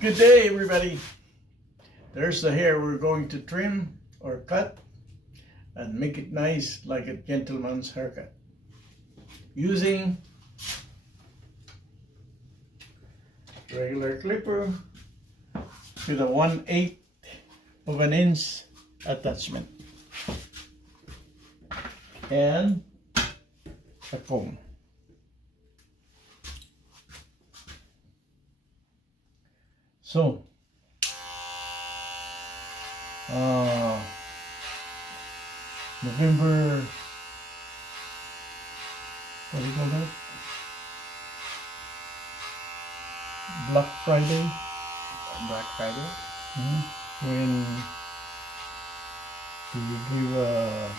Good day, everybody. There's the hair we're going to trim or cut and make it nice like a gentleman's haircut. Using regular clipper with a 1/8 of an inch attachment and a comb. So, November, what do you call that? Black Friday. Black Friday? When you give a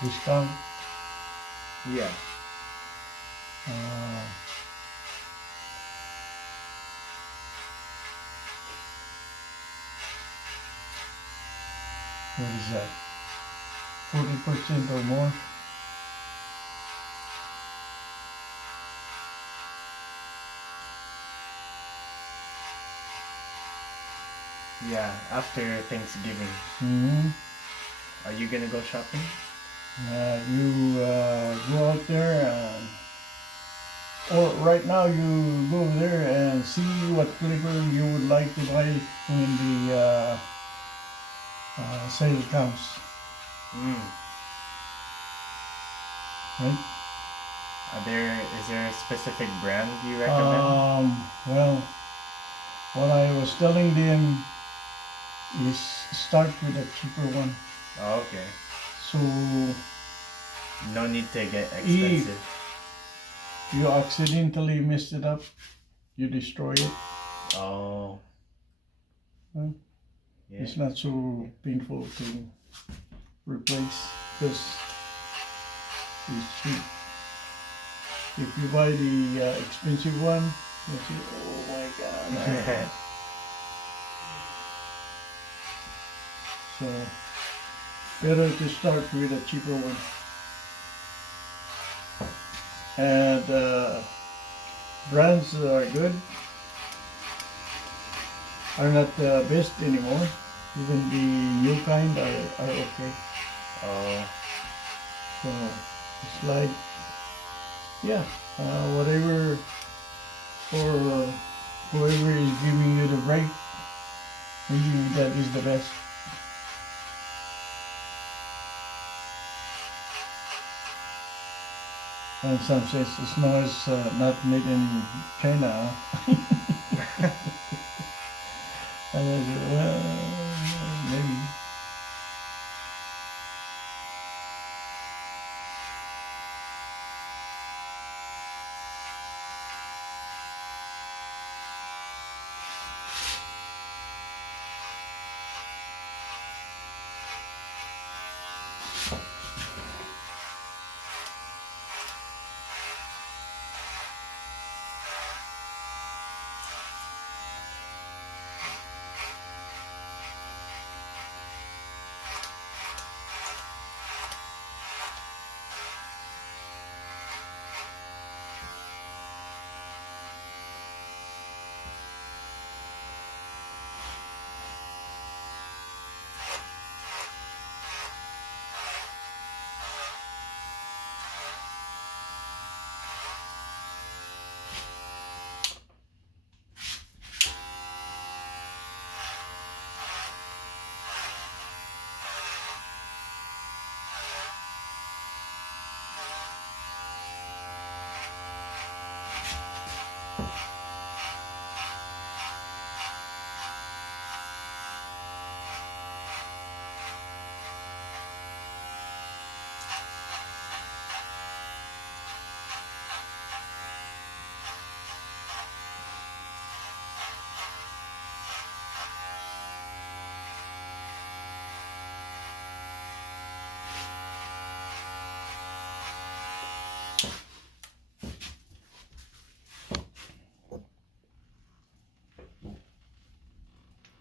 discount. Yeah. What is that? 40% or more. Yeah, after Thanksgiving. Are you gonna go shopping? You go out there or right now you go there and see what clipper you would like to buy when the sale comes. Right? Is there a specific brand you recommend? Well, what I was telling them is start with a cheaper one. Oh, okay. So no need to get expensive. If you accidentally messed it up, you destroy it. Oh. Well, yeah. It's not so painful to replace because it's cheap. If you buy the expensive one, you say, oh my God. So, better to start with a cheaper one. And brands that are good are not the best anymore. Even the new kind are okay. Oh. So, it's like, yeah, whatever, for whoever is giving you the break, maybe that is the best. And some says as long as not made in China. And I said, well, maybe.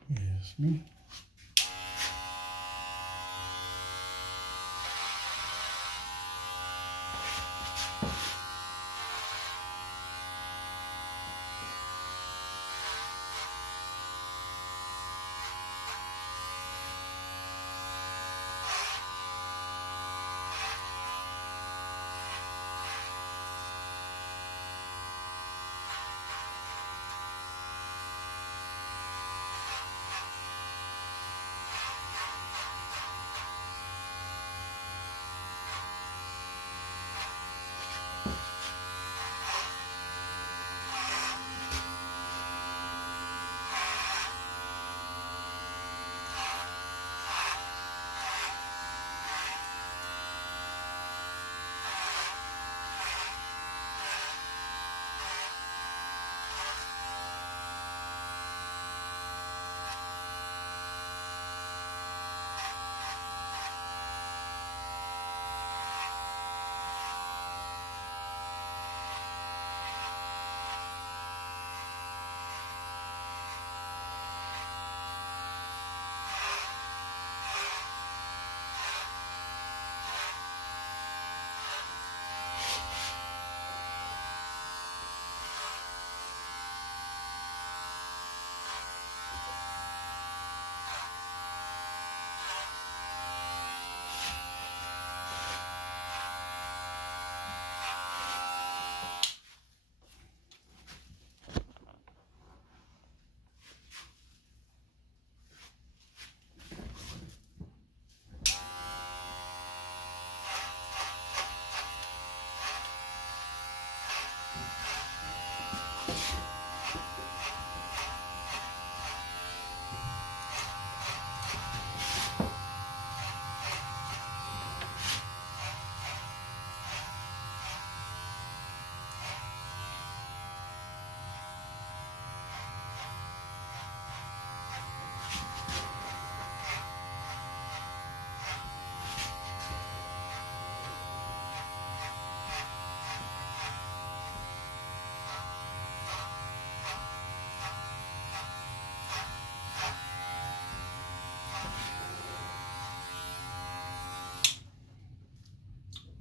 Yes, me.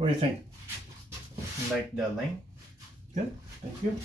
What do you think? Like the length? Good. Thank you.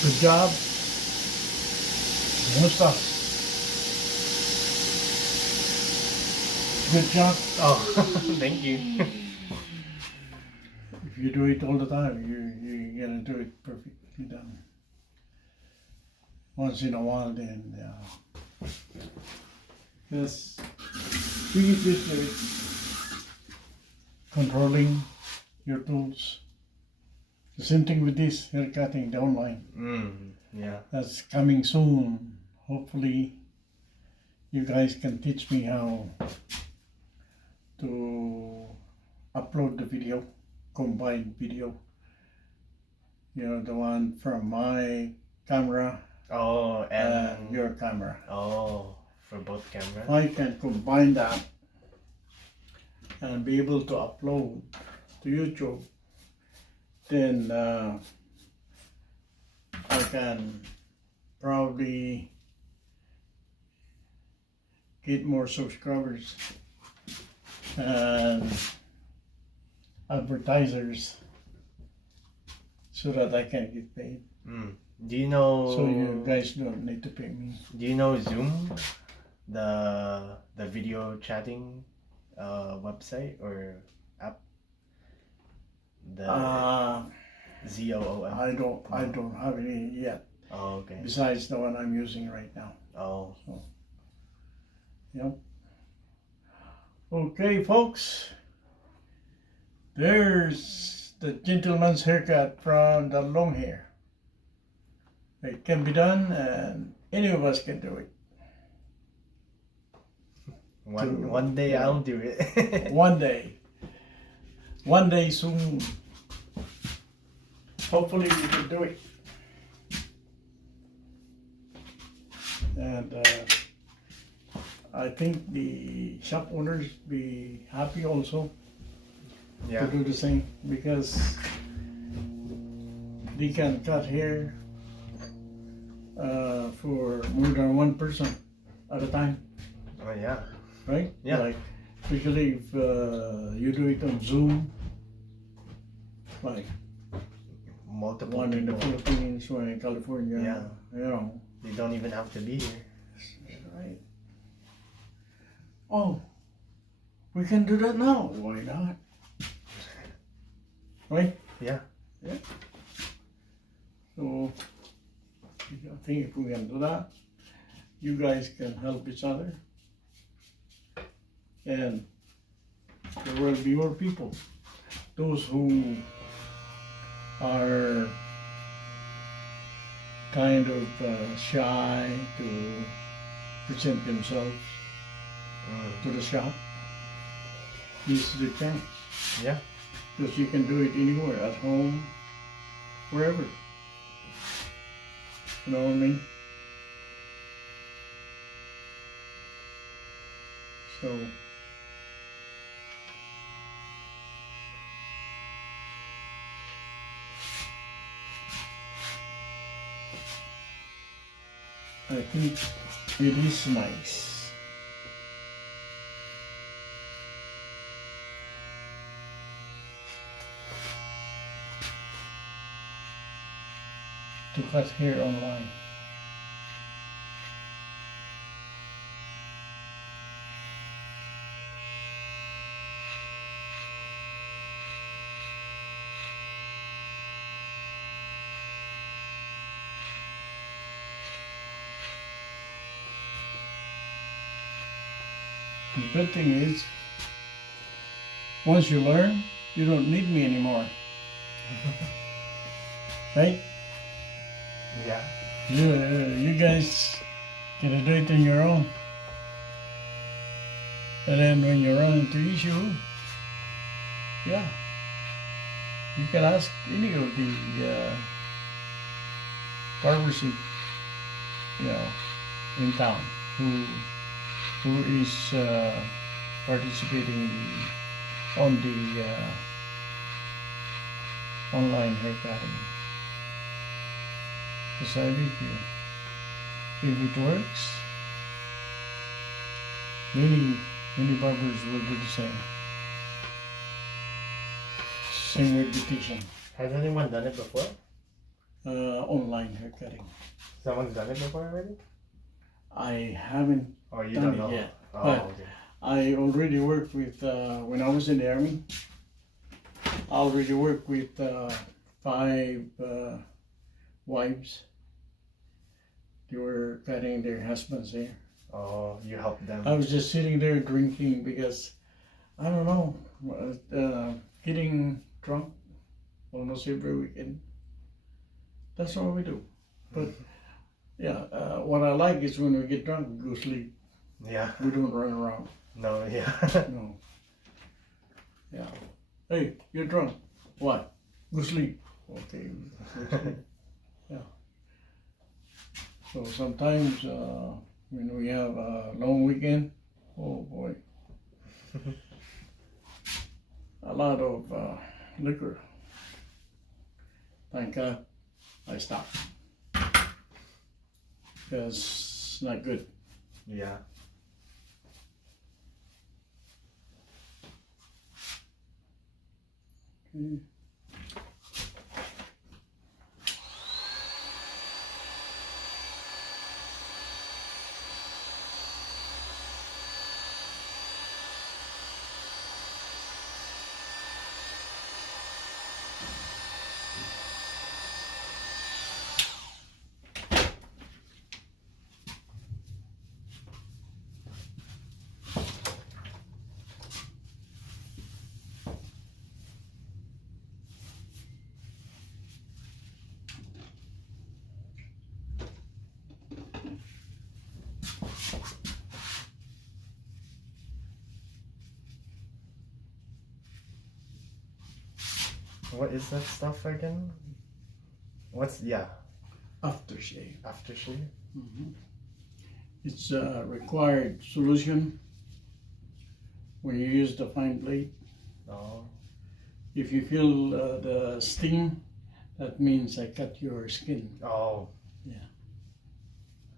Good job. Kumusta? Good job. Oh, thank you. If you do it all the time, you're gonna do it perfectly done. Once in a while, then yes, we get this way. Controlling your tools. The same thing with this hair cutting, the online. Yeah. That's coming soon. Hopefully, you guys can teach me how to upload the video, combined video. You know, the one from my camera Oh, and and your camera. oh, for both cameras. I can combine that and be able to upload to YouTube. Then I can probably get more subscribers and advertisers so that I can get paid. Do you know? So you guys don't need to pay me. Do you know Zoom, the video chatting website or app? The ZOOM. I don't have any yet. Oh, okay. Besides the one I'm using right now. Oh. So, yep. Okay, folks. There's the gentleman's haircut from the long hair. It can be done, and any of us can do it. One day yeah. I'll do it. One day soon. Hopefully we can do it. And I think the shop owners be happy also Yeah. to do the same, because they can cut hair for more than one person at a time, Oh yeah. right? Yeah. Like, especially if you do it on Zoom, like Multiple one in the people. Philippines, one in California. Yeah. You know. They don't even have to be here. Right. Oh, we can do that now. Why not? Right? Yeah. Yeah. So, I think if we can do that, you guys can help each other. And there will be more people. Those who are kind of shy to present themselves to the shop, this is the chance. Yeah. Because you can do it anywhere, at home, wherever. You know what I mean? So, I think it is nice. To cut hair online. The good thing is, once you learn, you don't need me anymore. Right? Yeah. You guys can do it on your own. And then when you run into issue, yeah, you can ask any of the barbers in, in town who is participating on the online haircutting. Decided if it works, many barbers will do the same. Same with beautician. Has anyone done it before? online haircutting. Someone's done it before already? I haven't. Oh, you Done don't it know? yet, Oh, but- okay. I already worked with, when I was in the army, I already worked with 5 wives. They were cutting their husbands' hair. Oh, you helped them. I was just sitting there drinking because, I don't know, getting drunk almost every weekend. That's what we do. But yeah, what I like is when we get drunk, we go sleep. Yeah. We don't run around. No, yeah. No. Yeah. Hey, you're drunk. What? Go sleep. Okay. Go sleep. Yeah. So sometimes when we have a long weekend, oh boy, a lot of liquor. Thank God I stopped because it's not good. Yeah. Okay. What is that stuff again? What's, yeah, Aftershave. aftershave? Mhm. It's a required solution when you use the fine blade. Oh. If you feel the sting, that means I cut your skin. Oh. Yeah.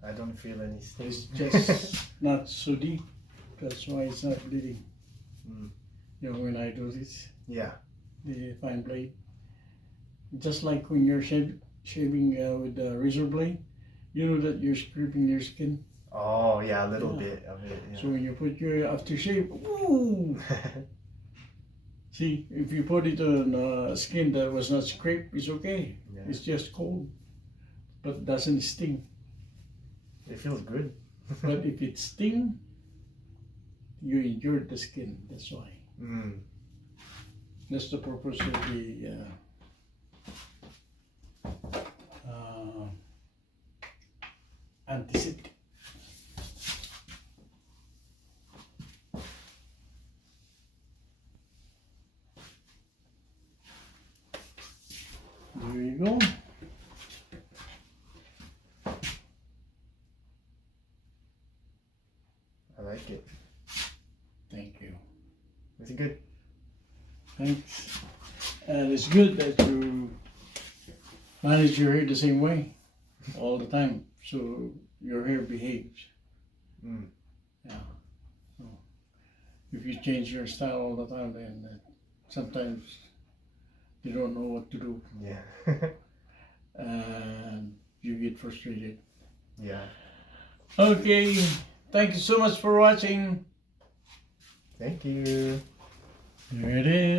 I don't feel any sting. It's just not so deep. That's why it's not bleeding. Mm. You know, when I do this, Yeah. the fine blade, just like when you're shaving with the razor blade, you know that you're scraping your skin. Oh, yeah, a little Yeah. bit of it. So when you put your aftershave, woo! Yeah. See, if you put it on skin that was not scraped, it's okay. Yeah. It's just cold, but doesn't sting. It feels good. But if it sting, you injured the skin. That's why. Mm. That's the purpose of the antiseptic. There you go. I like it. Thank you. It's good. Thanks. And it's good that you manage your hair the same way all the time, so your hair behaves. Mm. Yeah. So if you change your style all the time, then sometimes you don't know what to do, Yeah. and you get frustrated. Yeah. Okay. Thank you so much for watching. Thank you. Here it is.